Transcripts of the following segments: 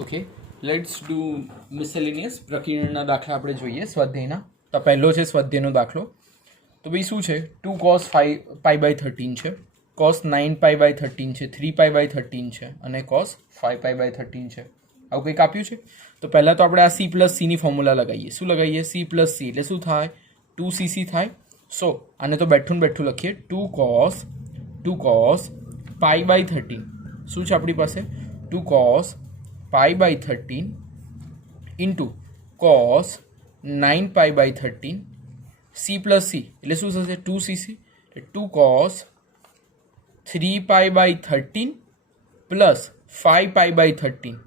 Okay, let's do મિસેલિનિયસ પ્રકીર્ણના દાખલા આપણે જોઈએ સ્વાધ્યાયના. તો પહેલો છે સ્વાધ્યાયનો દાખલો. તો ભાઈ શું છે, 2 cos 5 પાઈ બાય 13 છે, cos 9 પાઈ બાય 13 છે, 3 પાઈ બાય 13 છે અને cos 5 પાઈ બાય 13 છે. આવું કંઈક આપ્યું છે. તો પહેલાં તો આપણે આ સી પ્લસ સીની ફોર્મ્યુલા લગાવીએ. શું લગાવીએ? સી પ્લસ સી એટલે શું થાય? 2cc થાય. સો આને તો બેઠું ને બેઠું લખીએ, 2 cos પાઈ બાય 13. શું છે આપણી પાસે? 2 cos pi by 13 into cos 9 pi by 13 C plus C એટલે શું થશે? 2cc એટલે 2 cos 3 pi by 13 plus 5 pi by 13.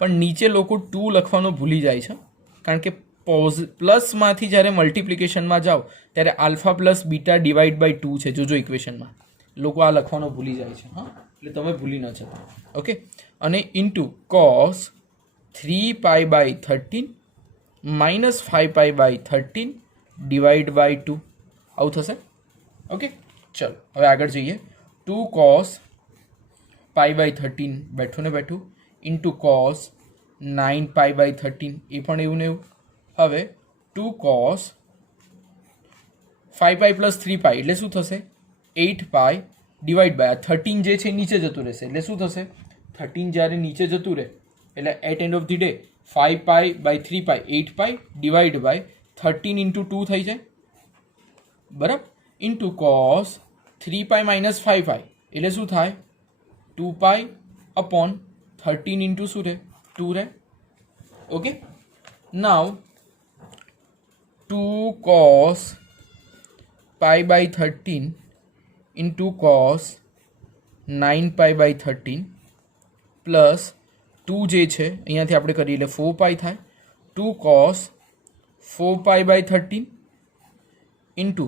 પણ નીચે લોકો 2 લખવાનું ભૂલી જાય છે, કારણ કે પ્લસમાંથી જ્યારે મલ્ટિપ્લિકેશનમાં જાઓ ત્યારે alpha plus beta divide by 2 છે. જોજો ઇક્વેશનમાં લોકો આ લખવાનું ભૂલી જાય છે. હા, એટલે તમે ભૂલી ન જતા. ઓકે, અને into cos 3 pi by 13 minus 5 pi by 13 divide by 2 આવું થશે. ઓકે, ચલો હવે આગળ જઈએ. 2 cos પાઈ બાય 13 બેઠું ને બેઠું ઇન્ટુ cos 9 પાઈ બાય 13 એ પણ એવું ને એવું. હવે 2 cos 5 પાઈ પ્લસ 3 પાઈ એટલે શું થશે? 8 પાઈ ડિવાઈડ બાય 13 જે છે નીચે જતું રહેશે એટલે શું થશે? 13 જ્યારે નીચે જતું રહે એટલે at end of the day 5 pi by 3 pi 8 pi divide by 13 into 2 થઈ જાય. બરાબર, into cos 3 pi minus 5 pi એટલે શું થાય? 2 પાઈ અપોન 13 ઇન્ટુ શું રહે? 2 રહે. Okay, now 2 cos pi by 13 into cos 9 pi by 13 plus 2 જે છે અહીંયાથી આપણે કરીએ એટલે 4 પાઈ થાય. 2 cos 4 pi by 13 into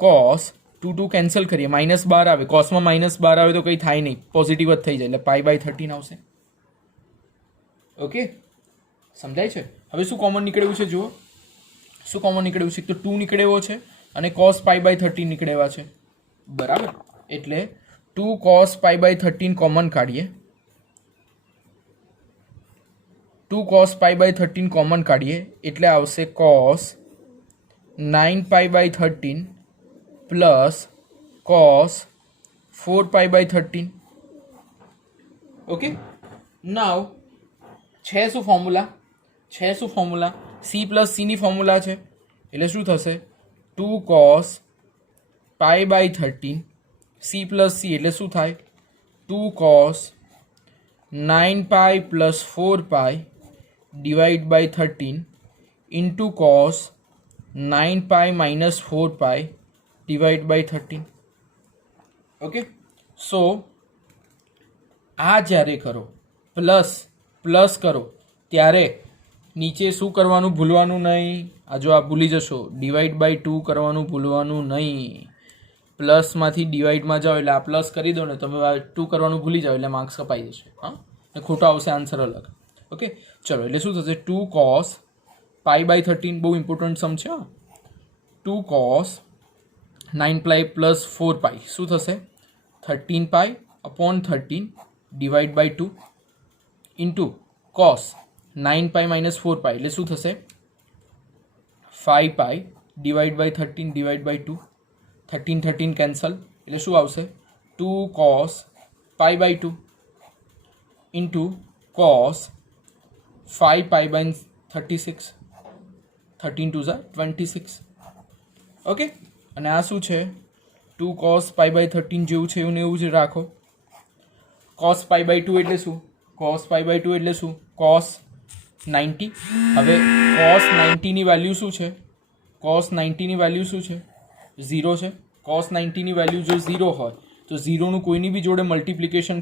cos 2 cancel કરીએ, માઇનસ 12 આવે. કોસમાં માઇનસ 12 આવે તો કંઈ થાય નહીં, પોઝિટિવ જ થઈ જાય એટલે પાઈ બાય 13 આવશે. ઓકે, સમજાય છે? હવે શું કોમન નીકળ્યું છે? જુઓ શું કોમન નીકળ્યું છે. તો 2 નીકળેવો છે અને cos પાઈ બાય 13 નીકળેવા છે. બરાબર, એટલે 2 cos પાઈ બાય 13 કોમન કાઢીએ. 2 cos પાઈ બાય 13 કોમન કાઢીએ એટલે આવશે cos 9 pi by 13 plus cos 4 pi by 13. Okay, now છે શું ફોર્મ્યુલા? સી પ્લસ સીની ફોર્મ્યુલા છે એટલે શું થશે? 2 cos pi by 13 C plus C એટલે શું થાય? 2 cos 9 pi plus 4 pi divide by 13 into cos 9 pi minus 4 pi divide by 13. Okay, so આ જ્યારે કરો પ્લસ કરો ત્યારે નીચે શું કરવાનું ભૂલવાનું નહીં. આ જો આ ભૂલી જશો, ડિવાઈડ બાય 2 કરવાનું ભૂલવાનું નહીં. પ્લસમાંથી ડિવાઈડમાં જાઓ એટલે આ પ્લસ કરી દો ને તમે 2 કરવાનું ભૂલી જાઓ એટલે માર્ક્સ કપાઈ જશે. હા, ને ખોટો આવશે આન્સર અલગ. ઓકે, ચલો એટલે શું થશે? 2 cos પાઈ બાય 13 બહુ ઇમ્પોર્ટન્ટ સમ છે. 2 cos 9 પાઈ પ્લસ 4 પાઈ શું થશે? 13 pi upon 13 divide by 2 into cos 9 pi minus 4 pi એટલે શું થશે? 5 pi divide by 13 divide by 2. 13 cancel એટલે શું આવશે? 2 cos pi by 2 into cos 5 pi by 36. 13 2 26. Okay, અને આ શું છે? 2 cos પાઈ બાય 13 જેવું છે એવું ને એવું જ રાખો. cos પાઈ બાય 2 એટલે શું? cos પાઈ બાય 2 એટલે શું? cos 90. હવે cos 90 ની વેલ્યુ શું છે? cos 90 ની વેલ્યુ શું છે? 0 છે. cos 90 ની વેલ્યુ જો 0 હોય તો 0નું કોઈની બી જોડે મલ્ટિપ્લિકેશન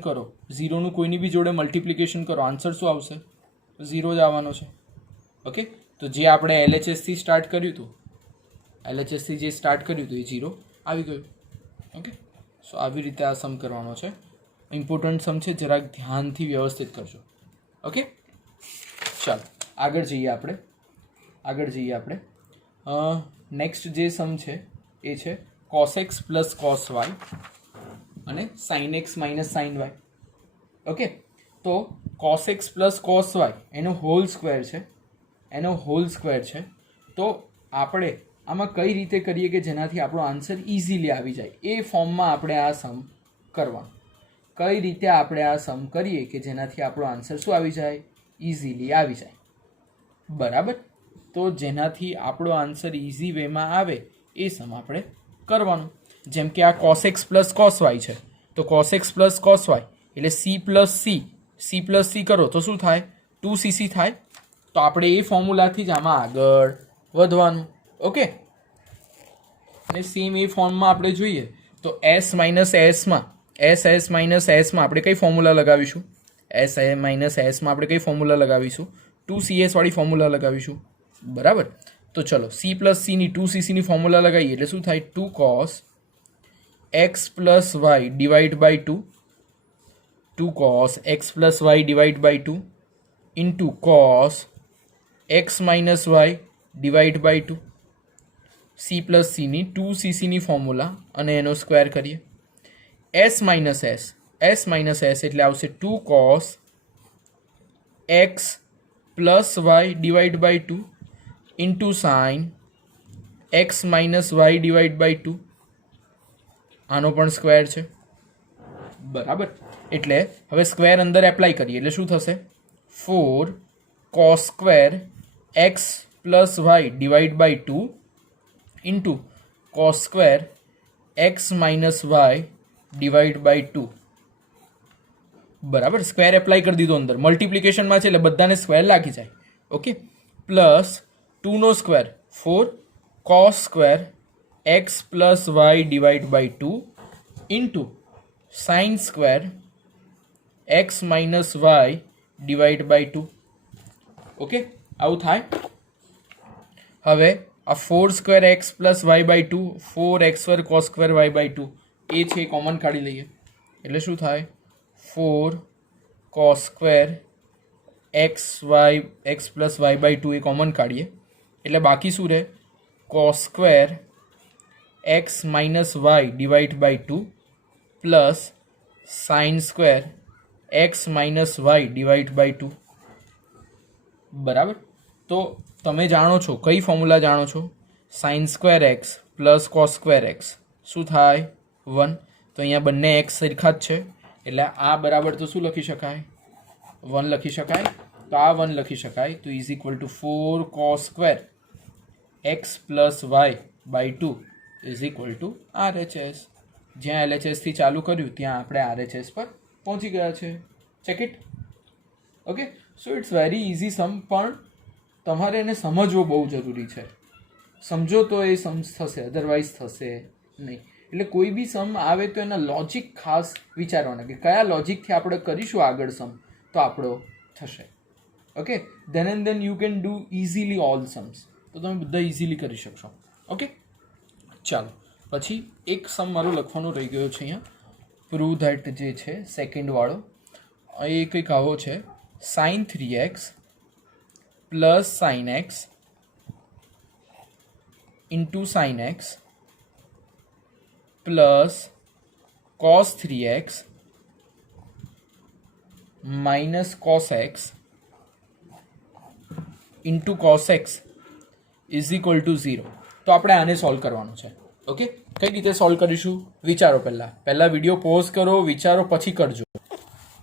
કરો, આન્સર શું આવશે? 0 જ આવવાનો છે. ઓકે, તો જે આપણે LHSથી સ્ટાર્ટ કર્યું હતું એ 0 આવી ગયું. ઓકે, સો આવી રીતે આ સમ કરવાનો છે. ઇમ્પોર્ટન્ટ સમ છે, જરાક ધ્યાનથી વ્યવસ્થિત કરજો. ઓકે, ચાલો આગળ જઈએ આપણે. નેક્સ્ટ જે સમ છે એ છે cos x plus cos y અને sin x minus sin y. Okay, તો cos x plus cos y એનો હોલ સ્ક્વેર છે તો આપણે આમાં કઈ રીતે કરીએ કે જેનાથી આપણો આન્સર ઇઝીલી આવી જાય એ ફોર્મમાં આપણે આ સમ કરવાનું કઈ રીતે આપણે આ સમ કરીએ કે જેનાથી આપણો આન્સર શું આવી જાય ઇઝીલી આવી જાય બરાબર તો જેનાથી આપણો આન્સર ઇઝી વેમાં આવે એ સમ આપણે કરવાનું જેમ કે આ cos x plus cos y છે તો cos x plus cos y એટલે c પ્લસ c કરો તો શું થાય 2cc થાય તો આપણે એ ફોર્મ્યુલાથી જ આમાં આગળ વધવાનું ઓકે અને સેમ એ ફોર્મમાં આપણે જોઈએ તો s માઇનસ એસમાં આપણે કઈ ફોર્મ્યુલા લગાવીશું માં આપણે કઈ ફોર્મ્યુલા લગાવીશું 2cs વાળી ફોર્મ્યુલા લગાવીશું બરાબર તો ચલો c પ્લસ c ની 2cc ની ફોર્મ્યુલા લગાવીએ એટલે શું થાય 2 cos x plus y divide by 2 cos x plus y divide by 2 into cos x minus y divide by 2 c plus c ની 2cc ની ફોર્મ્યુલા અને એનો સ્ક્વેર કરીએ s માઇનસ s એટલે આવશે 2 cos x plus y divide by 2 into sine x minus y divide by 2 આનો પણ square છે બરાબર એટલે હવે સ્ક્વેર અંદર એપ્લાય કરીએ એટલે શું થશે 4 cos square x plus y divide by 2 into cos square x minus y divide by 2 બરાબર સ્ક્વેર એપ્લાય કરી દીધો અંદર મલ્ટિપ્લિકેશનમાં છે એટલે બધાને સ્ક્વેર લાગી જાય ઓકે પ્લસ 2 નો square 4 cos square x plus y divide by 2 into sine square x minus y divide by 2 okay આવું થાય હવે આ 4 square x plus y by 2 4x square cos square y by 2 એ છે common કાઢી લઈએ એટલે શું થાય 4 cos square x plus y by 2 એ કોમન કાઢીએ એટલે બાકી શું રહે cos square x minus y divide by 2 plus sine square x minus y divide by 2 બરાબર તો તમે જાણો છો કઈ ફોર્મ્યુલા જાણો છો sign square x plus cos square x શું થાય 1 તો અહીંયા બંને x સરખા જ છે એટલે આ બરાબર તો શું લખી શકાય 1 લખી શકાય તો આ 1 લખી શકાય તો is equal to 4 cos square x plus y by 2 is equal to RHS જ્યાં LHS થી ચાલુ કર્યું ત્યાં આપણે RHS પર પહોંચી ગયા છે check it okay so it's very easy sum પણ તમારે એને સમજવો બહુ જરૂરી છે સમજો તો એ સમ થશે અધરવાઇઝ થશે નહીં એટલે કોઈ બી સમ આવે તો એના લોજિક ખાસ વિચારવાના કે કયા લોજિકથી આપણે કરીશું આગળ સમ તો આપણો થશે okay then and then you can do easily all Sam's તો તમે બધા ઇઝીલી કરી શકશો ઓકે ચાલો પછી એક સમ મારું લખવાનું રહી ગયો છે અહીંયા પ્રૂવ ધેટ જે છે સેકન્ડવાળો એ કંઈક આવો છે sin 3x plus sin x into sin x plus cos 3x minus cos x into cos x is equal two 0 તો આપણે આને સોલ્વ કરવાનું છે ઓકે કઈ રીતે સોલ્વ કરીશું વિચારો પહેલાં વિડીયો પોઝ કરો વિચારો પછી કરજો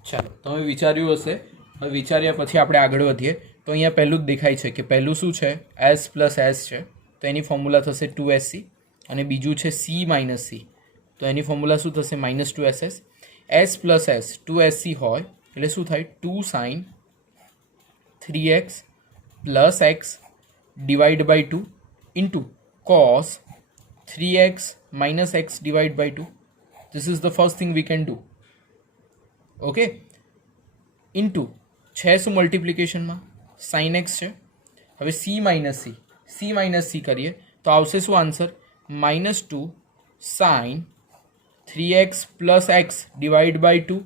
ચાલો તમે વિચાર્યું હશે હવે વિચાર્યા પછી આપણે આગળ વધીએ તો અહીંયા પહેલું જ દેખાય છે કે પહેલું શું છે s પ્લસ s છે તો એની ફોર્મ્યુલા થશે 2sc અને બીજું છે c માઇનસ c તો એની ફોર્મ્યુલા શું થશે minus 2ss s plus s 2sc હોય એટલે શું થાય 2 sin 3x plus x divide by 2 into cos 3x minus x divided by 2 this is the first thing we can do okay into છે શું મલ્ટિપ્લિકેશનમાં sin x છે હવે c minus c કરીએ તો આવશે શું answer -2 sin 3x plus x divide by 2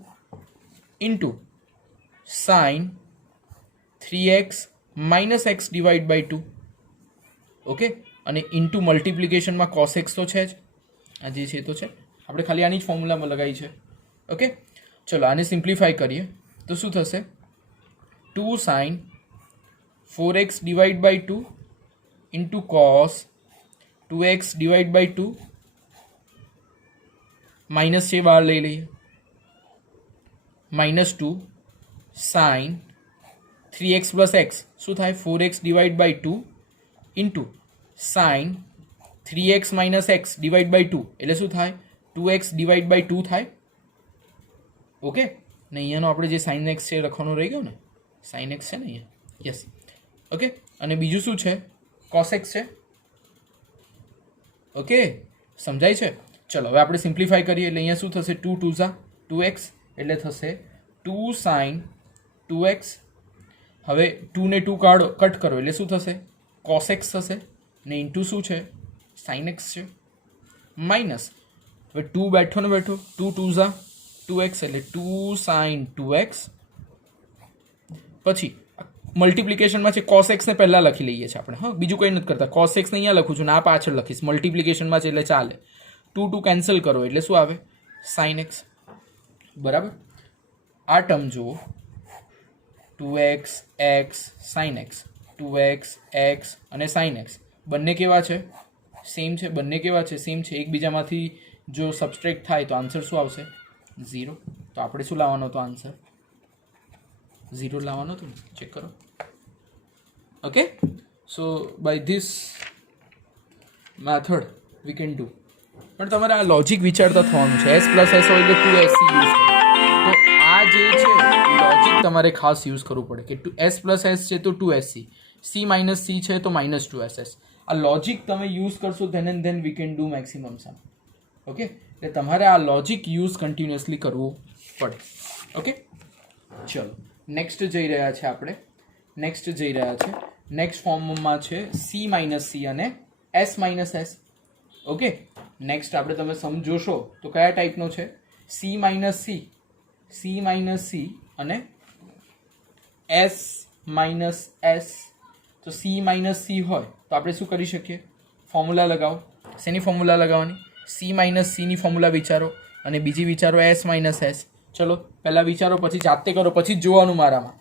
into sin 3x minus x divide by 2 okay અને into મલ્ટિપ્લિકેશનમાં cos x તો છે જ આ જે છે તો છે આપણે ખાલી આની જ ફોર્મ્યુલામાં લગાવી છે ઓકે ચલો આને સિમ્પ્લિફાય કરીએ તો શું થશે 2 sin 4x divide by 2 into cos 2x divide by 2 minus से बाहर ले लीजिए -2 sin 3x प्लस एक्स शू थाय 4x divide by 2 into sin 3x minus x divide by 2 એટલે શું થાય 2x डिवाइड बाई 2 થાય ઓકે ને અહીંયાનો આપણે જે sin x છે લખવાનું રહી ગયો ને sin x છે ને અહીંયા યસ ઓકે અને બીજું શું છે cos x છે ઓકે સમજાય છે ચલો હવે આપણે સિમ્પ્લિફાય કરીએ એટલે અહીંયા શું થશે 2 2 ઝા 2x એટલે થશે 2 sin 2x હવે 2 ને 2 કાઢો કટ કરો એટલે શું થશે cos x થશે ને ઇન્ટુ શું છે sin x છે માઇનસ હવે 2 બેઠો ને બેઠો 2 2 ઝા 2x એટલે 2 sin 2x પછી મલ્ટિપ્લિકેશનમાં છે cos x ને પહેલાં લખી લઈએ છીએ આપણે હા બીજું કંઈ નથી કરતા cos x ને અહીંયા લખું છું ને આ પાછળ લખીશ મલ્ટિપ્લિકેશનમાં છે એટલે ચાલે 2 2 કેન્સલ કરો એટલે શું આવે sin x બરાબર આ ટર્મ જુઓ 2x x sin x 2x x અને sin x બંને કેવા છે સેમ છે બંને કેવા છે સેમ છે એકબીજામાંથી જો સબસ્ટ્રેક્ટ થાય તો આન્સર શું આવશે 0 તો આપણે શું લાવવાનો હતો આન્સર 0 લાવવાનો હતો ચેક કરો okay so by this method we can do પણ તમારે આ લોજિક વિચારતા થવાનું છે s પ્લસ એસ હોય એટલે 2sc યુઝ કરો તો આ જે છે લોજિક તમારે ખાસ યુઝ કરવું પડે કે s પ્લસ એસ છે તો 2sc c માઇનસ c છે તો -2ss આ લોજિક તમે યુઝ કરશો then and then we can do maximum sum okay એટલે તમારે આ લોજિક યુઝ કન્ટિન્યુઅસલી કરવું પડે ઓકે ચલો નેક્સ્ટ જઈ રહ્યા છે આપણે નેક્સ્ટ ફોર્મમાં છે c માઇનસ c અને s minus S okay next આપણે તમે સમજોશો તો કયા ટાઈપનો છે c માઇનસ c અને s માઇનસ એસ તો c માઇનસ c હોય તો આપણે શું કરી શકીએ ફોર્મ્યુલા લગાવો શેની ફોર્મ્યુલા લગાવવાની c માઇનસ cની ફોર્મ્યુલા વિચારો અને બીજી વિચારો s માઇનસ એસ ચલો પહેલાં વિચારો પછી જાતે કરો પછી જ જોવાનું મારામાં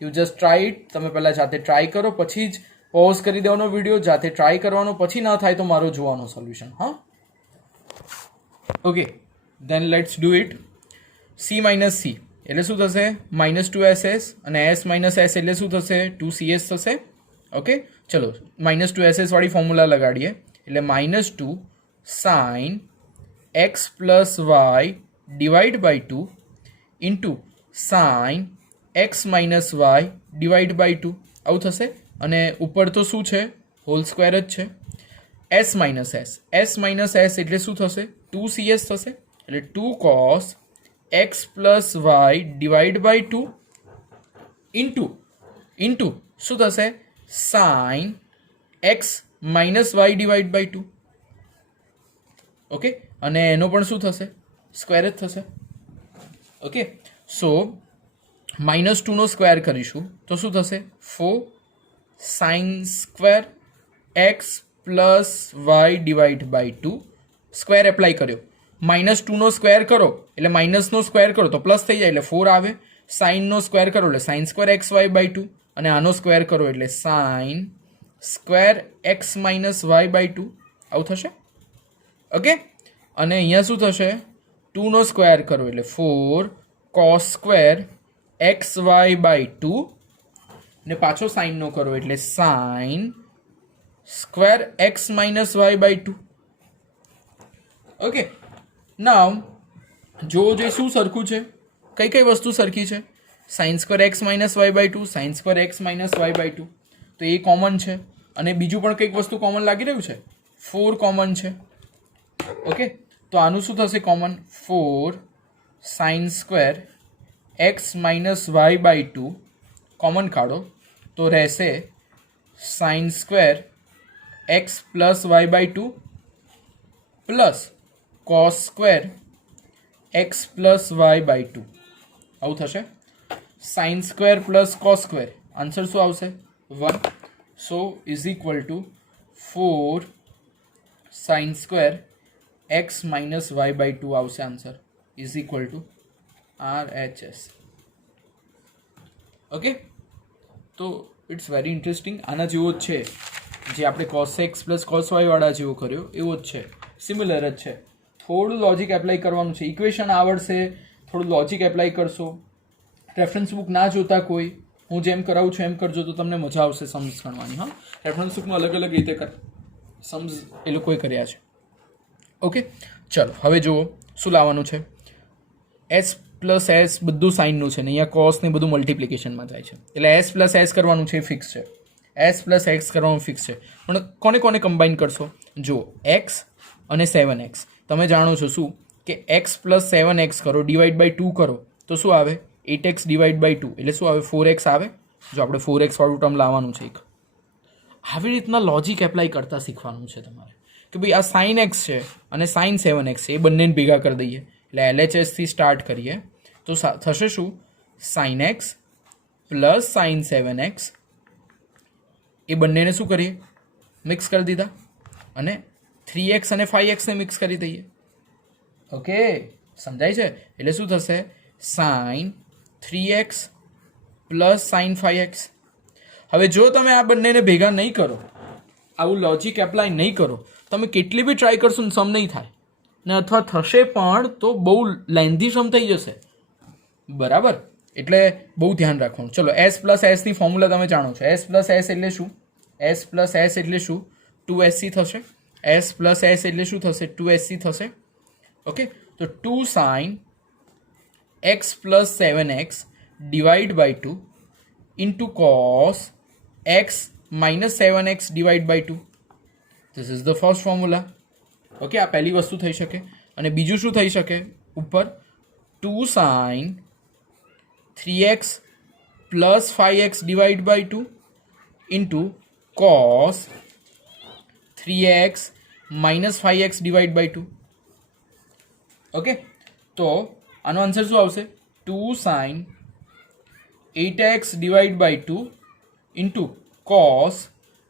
યુ જસ્ટ ટ્રાય ઇટ તમે પહેલાં જાતે ટ્રાય કરો પછી જ પોઝ કરી દેવાનો વિડીયો જાતે ટ્રાય કરવાનો પછી ન થાય તો મારો જોવાનો સોલ્યુશન હા okay then let's do it c minus c એટલે શું થશે -2ss અને s માઇનસ એસ એટલે શું થશે 2cs થશે ઓકે ચલો -2ss વાળી ફોર્મ્યુલા લગાડીએ એટલે -2 sin x plus y divide by 2 into sin x minus y divide by 2 આવું થશે અને ઉપર તો શું છે હોલ સ્ક્વેર જ છે s માઇનસ એસ એટલે શું થશે 2cs થશે એટલે 2 cos x plus y divide by 2 into શું થશે sin x minus y divide by 2 okay અને એનો પણ શું થશે સ્ક્વેર જ થશે ઓકે સો -2નો સ્ક્વેર કરીશું તો શું થશે 4 sin square x plus y divide by 2 square apply કર્યો -2નો સ્ક્વેર કરો એટલે માઇનસનો સ્ક્વેર કરો તો પ્લસ થઈ જાય એટલે 4 આવે સાઇનનો સ્ક્વેર કરો એટલે sine square x y by 2 અને આનો સ્ક્વેર કરો એટલે sine square x minus y by 2 આવું થશે ઓકે અને અહીંયા શું થશે 2નો સ્ક્વેર કરો એટલે 4 cos square x y by 2 ને પાછો સાઇનનો કરો એટલે sine square x minus y by 2 okay now જો જે શું સરખું છે કઈ વસ્તુ સરખી છે sine square x minus y by 2 sine square x minus y by 2 તો એ કોમન છે અને બીજું પણ કંઈક વસ્તુ કોમન લાગી રહ્યું છે 4 કોમન છે ઓકે તો આનું શું થશે common 4 sine square x minus y by 2 common કાઢો તો રહેશે sine square x plus y by 2 plus cos square x plus y by 2 આવું થશે sine square plus cos square answer શું આવશે 1 so is equal to 4 sine square x minus y by 2 આવશે answer is equal to RHS okay તો it's very interesting. આના જેવો જ છે જે આપણે cos x plus cos y વાળા જેવો કર્યો એવો જ છે, સિમિલર જ છે. થોડું લોજિક એપ્લાય કરવાનું છે. ઇક્વેશન આવડશે, થોડું લોજિક એપ્લાય કરશો. રેફરન્સ બુક ના જોતા કોઈ, હું જેમ કરાવું છું એમ કરજો તો તમને મજા આવશે સમ્સ ગણવાની. હા, રેફરન્સ બુકમાં અલગ અલગ રીતે સમ્સ એ લોકોએ કર્યા છે. ઓકે, ચલો હવે જુઓ શું લાવવાનું છે. એસ પ્લસ એસ બધું સાઇનનું છે ને અહીંયા કોસ ને બધું મલ્ટિપ્લિકેશનમાં જાય છે, એટલે એસ પ્લસ એસ કરવાનું છે એ ફિક્સ છે. એસ પ્લસ એક્સ કરવાનું ફિક્સ છે. પણ કોને કોને કમ્બાઈન કરશો? જુઓ, એક્સ અને 7x. તમે જાણો છો શું કે એક્સ પ્લસ 7x કરો ડિવાઈડ બાય 2 કરો તો શું આવે? 8x ડિવાઈડ બાય 2 એટલે શું આવે? 4x આવે. જો આપણે 4x વાળું ટર્મ લાવવાનું છે એક. આવી રીતના લોજિક એપ્લાય કરતા શીખવાનું છે તમારે કે ભાઈ આ સાઇન એક્સ છે અને સાઇન 7x છે, એ બંનેને ભેગા કરી દઈએ. એટલે LHSથી સ્ટાર્ટ કરીએ તો થશે શું? Sine x plus sine 7x, એ બંનેને શું કરીએ? મિક્સ કરી દીધા. અને 3x અને 5x ને મિક્સ કરી દઈએ. ઓકે, સમજાય છે? એટલે શું થશે? Sine 3x plus sine 5x. હવે જો તમે આ બંનેને ભેગા નહીં કરો, આવું લોજિક એપ્લાય નહીં કરો, તમે કેટલી બી ટ્રાય કરશો ને સમ નહીં થાય, ને અથવા થશે પણ તો બહુ લેન્ધી સમ થઈ જશે. બરાબર? એટલે બહુ ધ્યાન રાખવાનું. ચલો, એસ પ્લસ એસની ફોર્મ્યુલા તમે જાણો છો. એસ પ્લસ એસ એટલે શું? એસ પ્લસ એસ એટલે શું? 2SC થશે. એસ પ્લસ એસ એટલે શું થશે? 2SC થશે. ઓકે, તો 2 sine x plus 7x divide by 2 into cos x minus 7x divide by 2. This is the first formula. Okay, આ પહેલી વસ્તુ થઈ શકે. અને બીજું શું થઈ શકે? ઉપર 2 sine 3x plus 5x divide by 2 into cos 3x minus 5x divide by 2. Okay, તો આનો આન્સર શું આવશે? 2 sine 8x divide by 2 into cos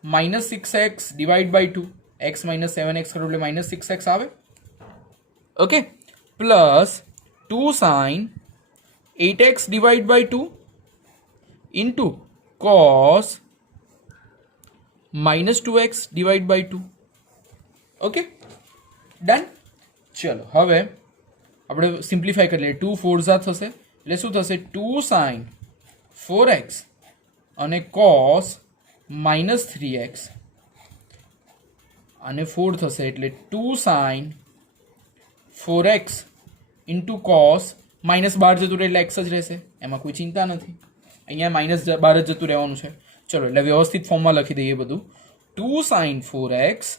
minus 6x divide by 2. x minus 7x કરો એટલે માઇનસ 6x આવે. Okay, plus 2 sine 8x divide by 2 into cos minus 2x divide by 2. Okay, done. ચલો હવે આપણે સિમ્પ્લિફાય કરી લઈએ. 2 4 થશે એટલે શું થશે? 2 સાઇન 4x અને કોસ માઇનસ 3x અને 4 થશે એટલે 2 sine 4x into cos minus 12 જતું રહે એટલે x જ રહેશે, એમાં કોઈ ચિંતા નથી. અહીંયા માઇનસ 12 જ જતું રહેવાનું છે. ચલો, એટલે વ્યવસ્થિત ફોર્મમાં લખી દઈએ બધું. 2 સાઇન 4x,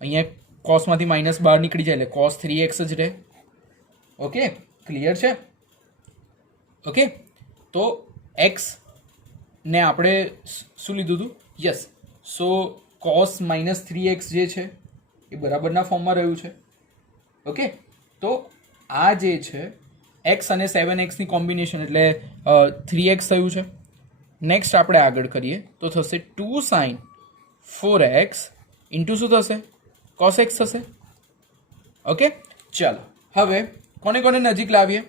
અહીંયા કોસમાંથી માઇનસ 12 નીકળી જાય એટલે કોસ 3x જ રહે. ઓકે, ક્લિયર છે? ઓકે, તો x ને આપણે શું લીધું હતું? યસ, સો કોસ માઇનસ 3x જે છે એ બરાબરના ફોર્મમાં રહ્યું છે. ઓકે, તો આ જે છે x અને 7xની કોમ્બિનેશન એટલે 3x થયું છે. નેક્સ્ટ આપણે આગળ કરીએ તો થશે 2 સાઇન 4x ઇન્ટુ શું થશે? cos x થશે. ઓકે, ચાલો હવે કોને કોને નજીક લાવીએ?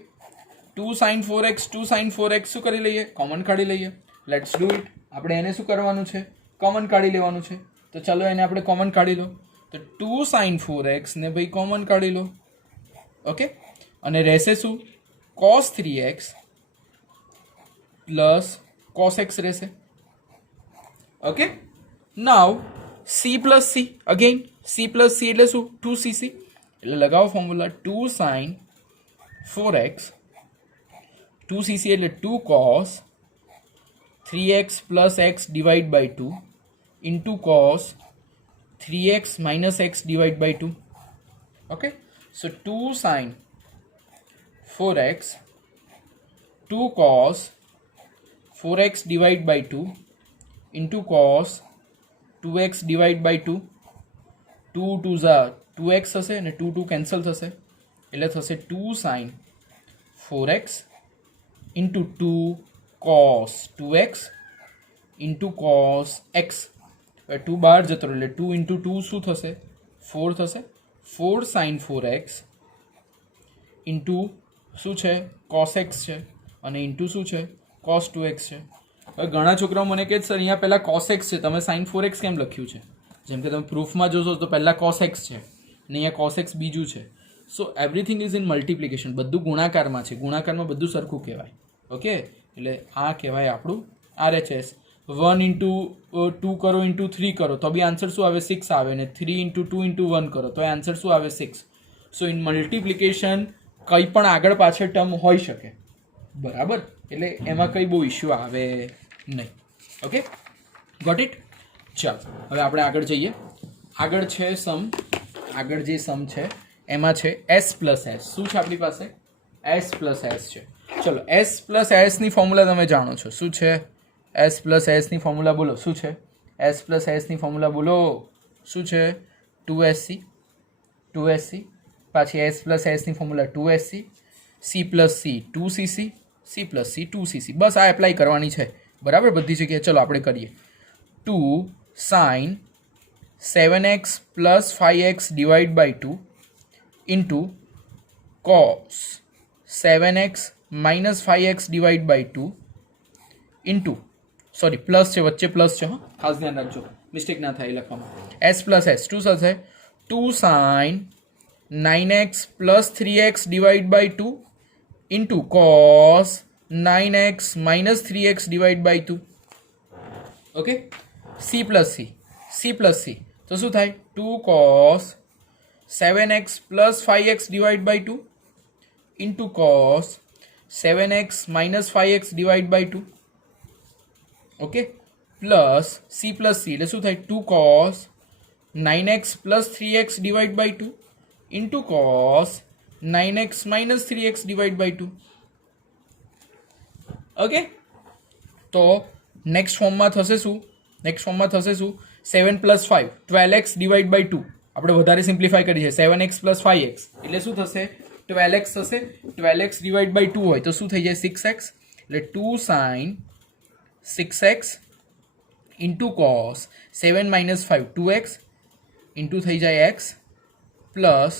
2 સાઇન 4x 2 સાઇન 4x શું કરી લઈએ? કોમન કાઢી લઈએ. Let's do it. આપણે એને શું કરવાનું છે? કોમન કાઢી લેવાનું છે. તો ચાલો એને આપણે કોમન કાઢી લો. તો 2 સાઇન 4x ને ભાઈ કોમન કાઢી લો. ઓકે, અને રહેશે શું? cos 3x plus cos x રહેશે. ઓકે, નાવ c plus c again. c plus c એટલે શું? 2cc. એટલે લગાવો ફોર્મ્યુલા. 2 સાઇન 4x 2cc એટલે 2 cos 3x plus x divide by 2 into cos 3x minus x divide by 2. Okay, so 2 sine 4x 2 cos 4x divide by 2 into cos 2x divide by 2. 2 2 ઝા 2x થશે અને 2 2 cancel થશે એટલે થશે 2 sine 4x into 2 cos 2x into cos x. 2 બહાર જતો એટલે 2 into 2 શું થશે? 4 થશે. 4 સાઇન 4x ઇન્ટુ શું છે? cos x છે અને ઇન્ટુ શું છે? cos 2x છે. હવે ઘણા છોકરાઓ મને કહે સર અહીંયા પહેલાં cos x છે, તમે sin 4x કેમ લખ્યું છે? જેમ કે તમે પ્રૂફમાં જોશો તો પહેલાં cos x છે અને અહીંયા cos x બીજું છે. સો એવરીથિંગ ઇઝ ઇન મલ્ટિપ્લિકેશન, બધું ગુણાકારમાં છે. ગુણાકારમાં બધું સરખું કહેવાય. ઓકે, એટલે આ કહેવાય આપણું RHS. 1 ઇન્ટુ 2 કરો ઇન્ટુ 3 કરો તો બી આન્સર શું આવે? 6 આવે. ને 3 ઇન્ટુ 2 ઇન્ટુ 1 કરો તો આન્સર શું આવે? 6. સો ઇન મલ્ટિપ્લિકેશન કંઈ પણ આગળ પાછળ ટર્મ હોઈ શકે, બરાબર? એટલે એમાં કંઈ બહુ ઇશ્યુ આવે નહીં. Okay, got it? ચાલો હવે આપણે આગળ જઈએ. આગળ છે સમ. આગળ જે સમ છે એમાં છે s પ્લસ એસ. શું છે આપણી પાસે? s પ્લસ એસ છે. ચલો s પ્લસ એસની ફોર્મ્યુલા તમે જાણો છો. શું છે s પ્લસ એસની ફોર્મ્યુલા? બોલો શું છે s પ્લસ એસની ફોર્મ્યુલા? બોલો શું છે? 2sc. પાછી s પ્લસ એસની formula 2sc. c plus c 2cc. c plus c 2cc. બસ આ એપ્લાય કરવાની છે, બરાબર? બધી જગ્યાએ. ચલો આપણે કરીએ. 2 sin 7x plus 5x divide by 2 into cos 7x minus 5x divide by 2 into, sorry plus છે, વચ્ચે પ્લસ છે, હા ખાસ ધ્યાન રાખજો, મિસ્ટેક ના થાય લખવામાં. s પ્લસ એસ શું થશે? 2 sin 9x plus 3x divide by 2 into cos 9x minus 3x divide by 2. Okay, c plus c તો શું થાય? 2 cos 7x plus 5x divide by 2 into cos 7x minus 5x divide by 2. Okay, plus c એટલે શું થાય? 2 cos 9x plus 3x divide by 2 into cos 9x minus 3x divide by 2. Okay, તો next ફોર્મમાં થશે શું? 7 plus 5 12x divide by 2. આપણે વધારે simplify કરીએ. 7x પ્લસ 5x એટલે શું થશે? 12x થશે. 12x ડિવાઈડ બાય 2 હોય તો શું થઈ જાય? 6x. એટલે 2 sin 6x into cos 7 minus 5 2x into થઈ જાય x plus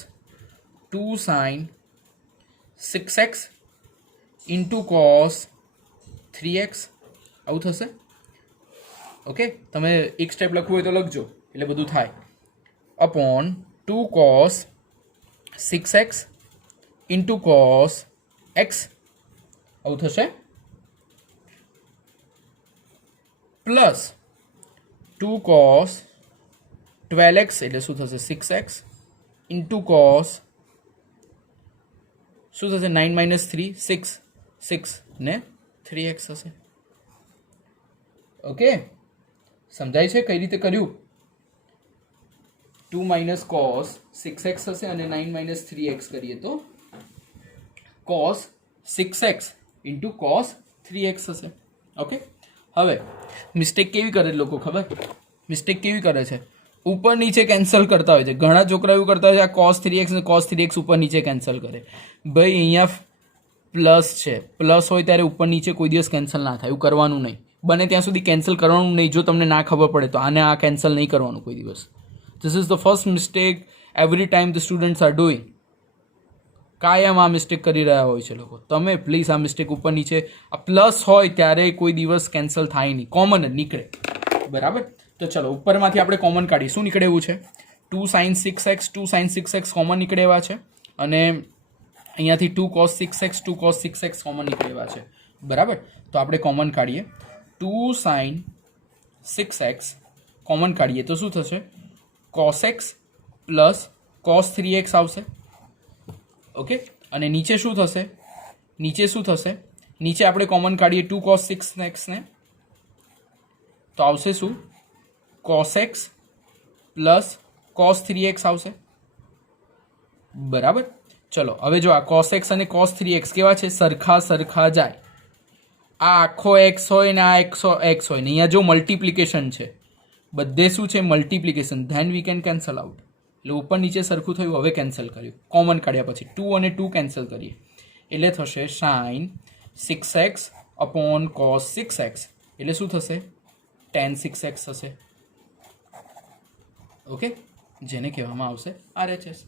2 sin 6x into cos 3x. આવું થશે. ઓકે, તમે એક સ્ટેપ લખવું હોય તો લખજો એટલે બધું થાય. Upon 2 cos 6x into cos x. આવું થશે. પ્લસ 2 cos 12x એટલે શું થશે? 6x ઇન્ટુ cos શું થશે? 9 માઇનસ 3 6 ને 3x થશે. ઓકે, સમજાય છે કઈ રીતે કર્યું? 2 માઇનસ cos 6x થશે અને 9 માઇનસ 3x કરીએ તો cos 6x into cos 3x થશે. ઓકે, હવે મિસ્ટેક કેવી કરે લોકો ખબર? મિસ્ટેક કેવી કરે છે? ઉપર નીચે કેન્સલ કરતા હોય છે. ઘણા છોકરા એવું કરતા હોય છે, આ cos 3x અને cos 3x ઉપર નીચે કેન્સલ કરે. ભાઈ અહીંયા પ્લસ છે, પ્લસ હોય ત્યારે ઉપર નીચે કોઈ દિવસ કેન્સલ ના થાય. એવું કરવાનું નહીં. બને ત્યાં સુધી કેન્સલ કરવાનું નહીં. જો તમને ના ખબર પડે તો આને આ કેન્સલ નહીં કરવાનું કોઈ દિવસ. This is the first mistake every time the students are doing. કાયમ આ મિસ્ટેક કરી રહ્યા હોય છે લોકો. તમે પ્લીઝ આ મિસ્ટેક ઉપર નીચે આ પ્લસ હોય ત્યારે કોઈ દિવસ કેન્સલ થાય નહીં, કોમન જ નીકળે, બરાબર? તો ચલો ઉપરમાંથી આપણે કોમન કાઢીએ. શું નીકળે એવું છે? 2 sin 6x કોમન નીકળે એવા છે અને અહીંયાથી 2 cos 6x કોમન નીકળે એવા છે, બરાબર? તો આપણે કોમન કાઢીએ. 2 sin 6x કોમન કાઢીએ તો શું થશે? cos x plus cos 3x આવશે. ઓકે, અને નીચે શું થશે? નીચે આપણે કોમન કાઢીએ 2 cos 6x ને તો આવશે શું? cos x plus cos 3x આવશે, બરાબર? ચલો હવે જો આ cos x અને cos 3x કેવા છે? સરખા જાય. આ આખો x હોય ને આ x હોય ને અહીંયા જો મલ્ટિપ્લિકેશન છે, બધે શું છે? Multiplication. Than we can cancel out. એટલે ઉપર નીચે સરખું થયું. હવે કેન્સલ કર્યું. કોમન કાઢ્યા પછી 2 અને 2 કેન્સલ કરીએ એટલે થશે sin 6x upon cos 6x એટલે શું થશે? tan 6x થશે. ઓકે, જેને કહેવામાં આવશે RHS.